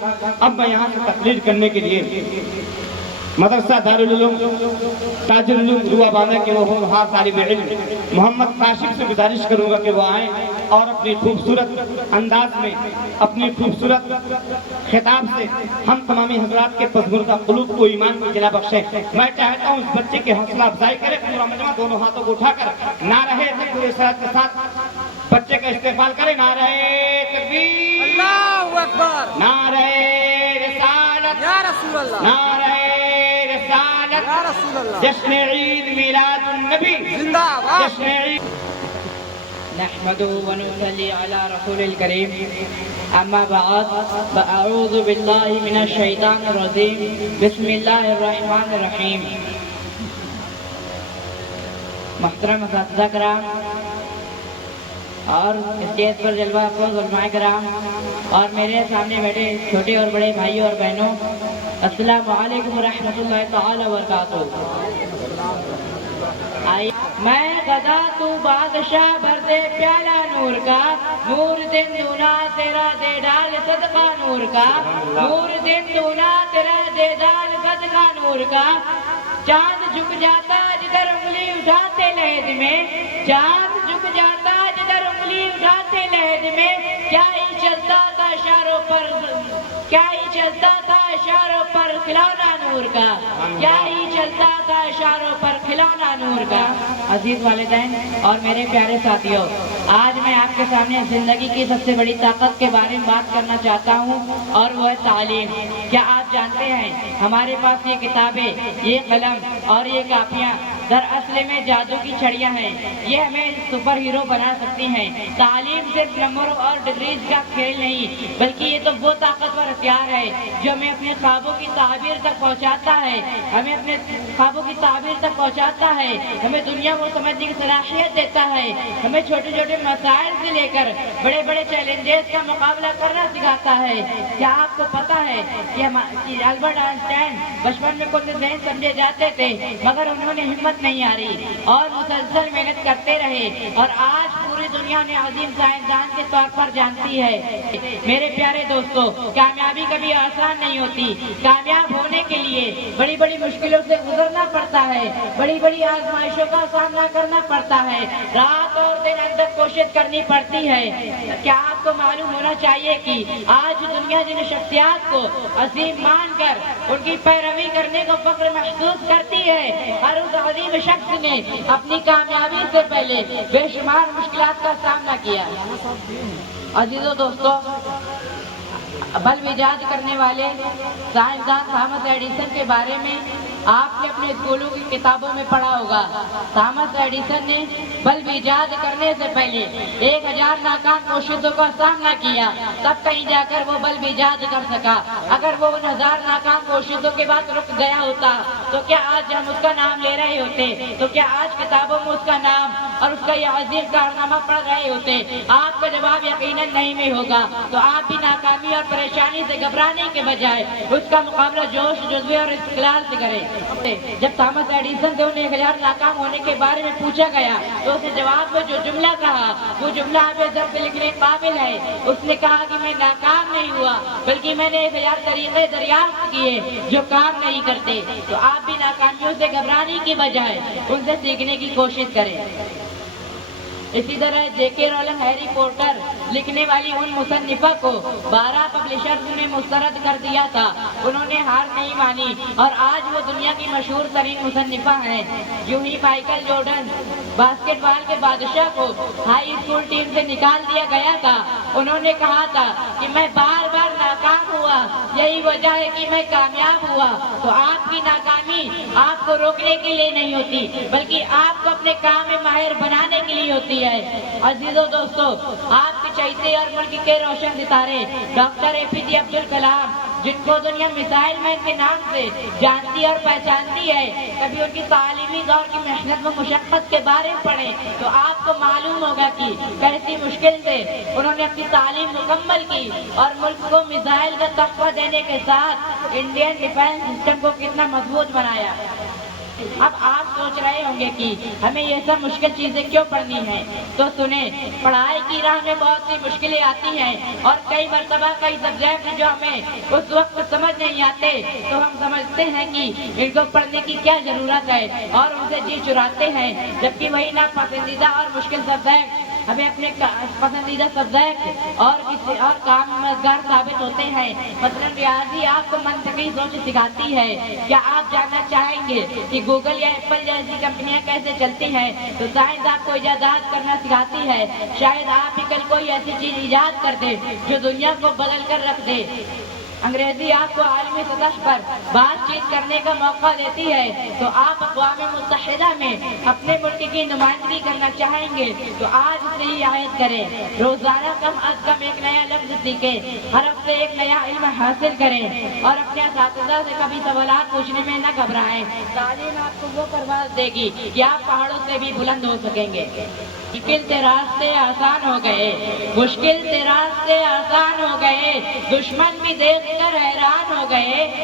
اب میں یہاں سے تقریر کرنے کے لیے مدرسہ دارالعلوم تاج العلوم روابانہ کے وہ ہونہار طالب علم محمد کاشف سے گزارش کروں گا کہ وہ آئیں اور اپنی خوبصورت انداز میں اپنی خوبصورت خطاب سے ہم تمامی حضرات کے پسمردہ قلوب کو ایمان کی جلا بخشیں۔ میں چاہتا ہوں اس بچے کی حوصلہ افزائی کرے، پورا مجمع دونوں ہاتھوں کو اٹھا کر نعرہ تکبیر کے ساتھ بچے کا استقبال کرے۔ نعرہ تکبیر، اللہ اکبر، نعرہ رسالت، یا رسول اللہ، نعرہ رسالت، یا رسول اللہ، جشن عید میلاد النبی، زندہ باد۔ جشن عید نحمده ونصلي على رسول الكريم اما بعد فاعوذ بالله من الشيطان الرجيم بسم الله الرحمن الرحيم۔ محترم اساتذہ کرام اور اسٹیج پر جلوہ افروز علماء کرام اور میرے سامنے بیٹھے چھوٹے اور بڑے بھائیوں اور بہنوں، السلام علیکم ورحمۃ اللہ تعالی وبرکاتہ۔ میں غدا تو بادشاہ بھر دے پیالہ نور کا، نور دن دونا تیرا دے ڈال صدقہ نور کا، نور دن دونا تیرا دے ڈال صدقہ نور کا۔ چاند جھک جاتا جدھر انگلی اٹھاتے لہد میں، چاند جھک جاتا جدھر انگلی اٹھاتے لہد میں، کیا ہی چلتا تھا اشاروں پر، کیا ہی چلتا تھا اشاروں پر کھلونا نور کا، کیا ہی چلتا تھا اشاروں پر کھلونا نور کا۔ عزیز والدین اور میرے پیارے ساتھیوں، آج میں آپ کے سامنے زندگی کی سب سے بڑی طاقت کے بارے میں بات کرنا چاہتا ہوں اور وہ ہے تعلیم۔ کیا آپ جانتے ہیں ہمارے پاس یہ کتابیں، یہ قلم اور یہ کاپیاں دراصل میں جادو کی چھڑیاں ہیں، یہ ہمیں سپر ہیرو بنا سکتی ہیں۔ تعلیم صرف نمبروں اور ڈگریز کا کھیل نہیں، بلکہ یہ تو وہ طاقتور ہتھیار ہے جو ہمیں اپنے خوابوں کی تعبیر تک پہنچاتا ہے، ہمیں اپنے خوابوں کی تعبیر تک پہنچاتا ہے، ہمیں دنیا کو سمجھنے کی صلاحیت دیتا ہے، ہمیں چھوٹے چھوٹے مسائل سے لے کر بڑے بڑے چیلنجز کا مقابلہ کرنا سکھاتا ہے۔ کیا آپ کو پتا ہے کہ البرٹ آئنسٹائن بچپن میں کل ذہن سمجھے جاتے تھے، مگر انہوں نے ہمت نہیں ہاری اور مسلسل محنت کرتے رہے اور آج پوری دنیا نے عظیم سائنسدان کے طور پر جانتی ہے۔ میرے پیارے دوستو، کامیابی کبھی آسان نہیں ہوتی، کامیاب ہونے کے لیے بڑی بڑی مشکلوں سے گزرنا پڑتا ہے، بڑی بڑی آزمائشوں کا سامنا کرنا پڑتا ہے، رات اور دن اندر کوشش کرنی پڑتی ہے۔ کیا آپ کو معلوم ہونا چاہیے کہ آج دنیا جن شخصیات کو عظیم مان کر ان کی پیروی کرنے کو فخر محسوس کرتی ہے، ہر اس عظیم شخص نے اپنی کامیابی سے پہلے بے شمار مشکلات کا سامنا کیا۔ عزیزو دوستو، بلب ایجاد کرنے والے سائنسدان تھامس ایڈیسن کے بارے میں آپ نے اپنے اسکولوں کی کتابوں میں پڑھا ہوگا۔ تھامس ایڈیسن نے بلب ایجاد کرنے سے پہلے 1000 ناکام کوششوں کا سامنا کیا، تب کہیں جا کر وہ بلب ایجاد کر سکا۔ اگر وہ 1000 ناکام کوششوں کے بعد رک گیا ہوتا تو کیا آج ہم اس کا نام لے رہے ہوتے؟ تو کیا آج کتابوں میں اس کا نام اور اس کا یہ عظیم کارنامہ پڑھ رہے ہوتے؟ آپ کا جواب یقیناً نہیں میں ہوگا۔ تو آپ بھی ناکامی اور پریشانی سے گھبرانے کے بجائے اس کا مقابلہ جوش، جذبے اور استقلال سے کریں۔ جب تھامس ایڈیسن سے انہیں 1000 ناکام ہونے کے بارے میں پوچھا گیا تو اس نے جواب میں جو جملہ کہا وہ جملہ ہمیں ضبط لکھنے قابل ہے۔ اس نے کہا کہ میں ناکام نہیں ہوا، بلکہ میں نے 1000 طریقے دریافت کیے جو کام نہیں کرتے۔ تو آپ بھی ناکامیوں سے گھبرانے کی بجائے ان سے سیکھنے کی کوشش کریں۔ اسی طرح جے کے رولنگ ہیری پوٹر لکھنے والی ان مصنفہ کو 12 پبلشرز نے مسترد کر دیا تھا، انہوں نے ہار نہیں مانی اور آج وہ دنیا کی مشہور ترین مصنفہ ہیں۔ یوں ہی مائیکل جارڈن باسکٹ بال کے بادشاہ کو ہائی اسکول ٹیم سے نکال دیا گیا تھا، انہوں نے کہا تھا کہ میں بار بار ناکام ہوا، یہی وجہ ہے کہ میں کامیاب ہوا۔ تو آپ کی ناکامی آپ کو روکنے کے لیے نہیں ہوتی، بلکہ آپ کو اپنے کام میں ماہر بنانے کے لیے ہوتی ہے۔ عزیزو دوستو، آپ کے چہیتے اور ملک کے روشن ستارے ڈاکٹر اے پی جے عبدالکلام، جن کو دنیا میزائل مین کے نام سے جانتی اور پہچانتی ہے، کبھی ان کی تعلیمی دور کی محنت و مشقت کے بارے میں پڑھیں تو آپ کو معلوم ہوگا کہ کیسی مشکل سے انہوں نے اپنی تعلیم مکمل کی اور ملک کو میزائل کا تحفہ دینے کے ساتھ انڈین ڈیفینس سسٹم کو کتنا مضبوط بنایا۔ اب آپ سوچ رہے ہوں گے کہ ہمیں یہ سب مشکل چیزیں کیوں پڑھنی ہیں، تو سنیں، پڑھائی کی راہ میں بہت سی مشکلیں آتی ہیں اور کئی مرتبہ کئی سبجیکٹ جو ہمیں اس وقت سمجھ نہیں آتے تو ہم سمجھتے ہیں کہ ان کو پڑھنے کی کیا ضرورت ہے اور ان سے جی چراتے ہیں، جبکہ وہی ناپسندیدہ اور مشکل سبجیکٹ ہمیں اپنے پسندیدہ سبجیکٹ اور کسی اور کام مددگار ثابت ہوتے ہیں۔ مثلاً ریاضی آپ کو منطقی سوچ سکھاتی ہے۔ کیا آپ جاننا چاہیں گے کہ گوگل یا ایپل جیسی کمپنیاں کیسے چلتی ہیں؟ تو سائنس آپ کو ایجادات کرنا سکھاتی ہے۔ شاید آپ ہی کل کوئی ایسی چیز ایجاد کر دے جو دنیا کو بدل کر رکھ دے۔ انگریزی آپ کو عالمی سطح پر بات چیت کرنے کا موقع دیتی ہے، تو آپ اقوام متحدہ میں اپنے ملک کی نمائندگی کرنا چاہیں گے تو آج سے ہی عائد کریں۔ روزانہ کم از کم ایک نیا لفظ سیکھیں، ہر ہفتے ایک نیا علم حاصل کریں اور اپنے اساتذہ سے کبھی سوالات پوچھنے میں نہ گھبرائیں۔ تعلیم آپ کو وہ پرواز دے گی کہ آپ پہاڑوں سے بھی بلند ہو سکیں گے۔ مشکل سے راستے آسان ہو گئے، مشکل سے راستے آسان ہو گئے، دشمن بھی دیکھ کر حیران ہو گئے۔